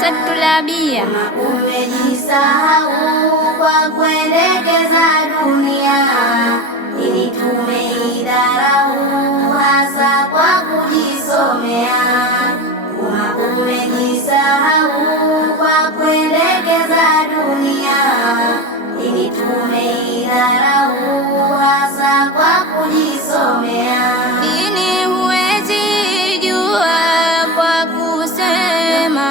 Satulabia. Umejisahau kwa kuendekeza dunia, ili tumeidharau hasa kwa kujisomea. Umejisahau kwa kuendekeza dunia, ili tumeidharau hasa kwa kujisomea. Dini huwezi jua kwa kusema,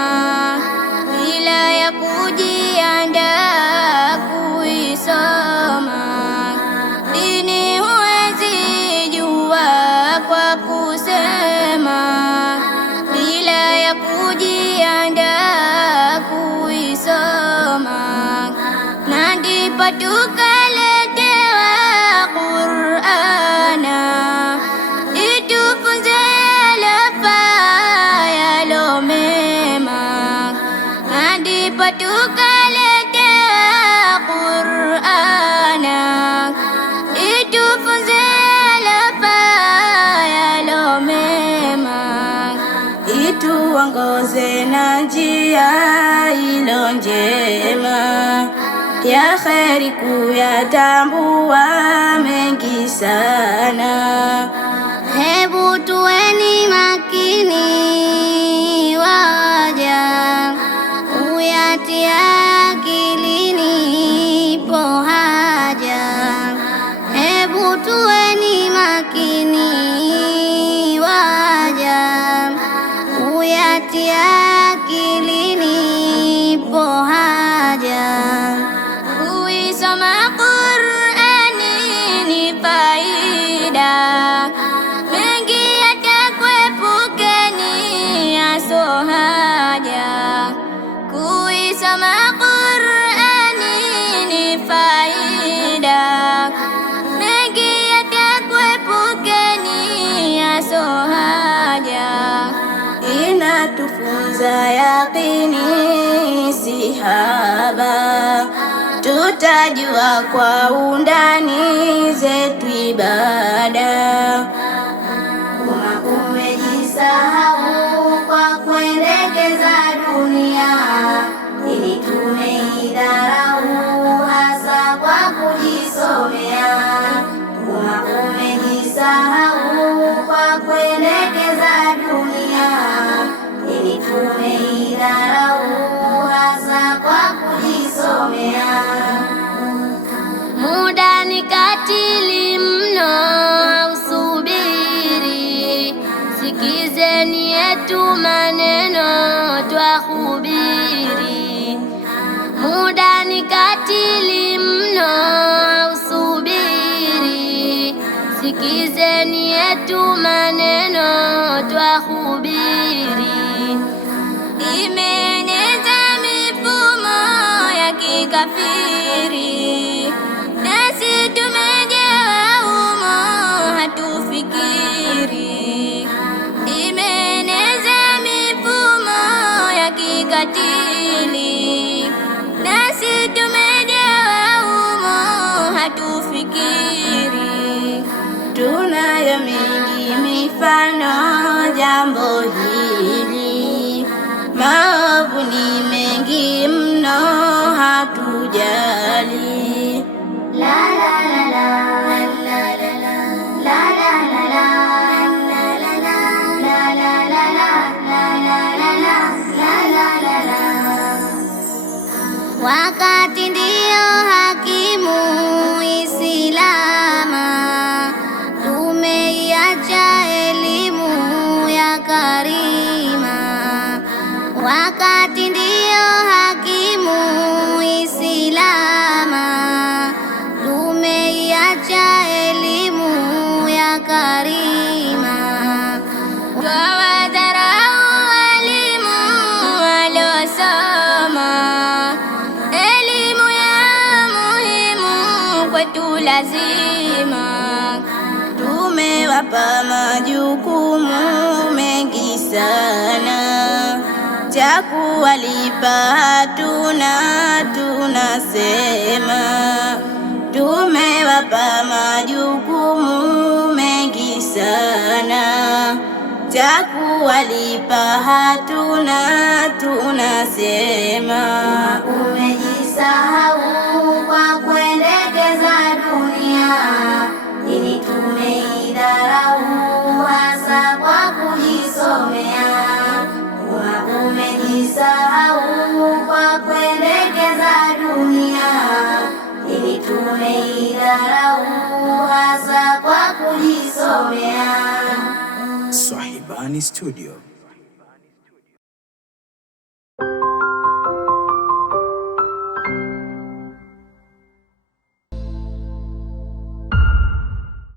bila ya kujiandaa kuisoma. Dini huwezi jua kwa kusema, bila ya kujiandaa kuisoma. Na ndipo tukaletewa Qur'ana, itufunze yalofaa yalo mema. Na ndipo tukaletewa Qur'ana, itufunze yalofaa yalo mema. Ituongoze na njia ilo njema, ya kheri kuyatambua mengi sana. Hebu tuweni makini waja, uyatia akilini ipo haja. Hebu tuweni makini waja, uyatia akilini ipo haja. Kuisoma Qur'ani ni faida, mengi yatakuepukeni yaso haja. Kuisoma Qur'ani ni faida, mengi yatakuepukeni yaso haja. Inatufunza yaqini si haba, tutajua kwa undani zetu ibada. Umejisahau kwa kuendekeza dunia, ili tumeidharau hasa kwa kujisomea. Umejisahau kwa kuendekeza dunia, ili tumeidharau hasa kwa kujisomea. Muda ni katili mno, usubiri. Sikizeni yetu maneno twahubiri. Muda ni katili mno, usubiri. Sikizeni yetu maneno twahubiri. Imeeneza mifumo ya kikafiri, nasi tumejawa humo hatufikiri. Imeeneza mifumo ya kikatili, nasi tumejawa humo hatufikiri. Tunayo mingi mifano jambo hili, maovu ni mengi mno hatujali. La la la la la la la la la la la la la la la. Wakati ndio hakimu Islama, tumeiacha elimu ya karima. Wakati ndio hakimu Islama, tumeiacha elimu ya karima. Twawadharau walimu walosoma, elimu ya muhimu kwetu lazima. Tumewapa majukumu mengi sana, cha kuwalipa hatuna, tunasema. Tumewapa majukumu mengi sana, takuwalipa hatuna, tunasema umejisahau kwa kuendekeza dunia, dini tumeidharau hasa kwa kujisomea. Umejisahau kwa kuendekeza dunia, dini tumeidharau hasa kwa kujisomea. Swahibani Studio.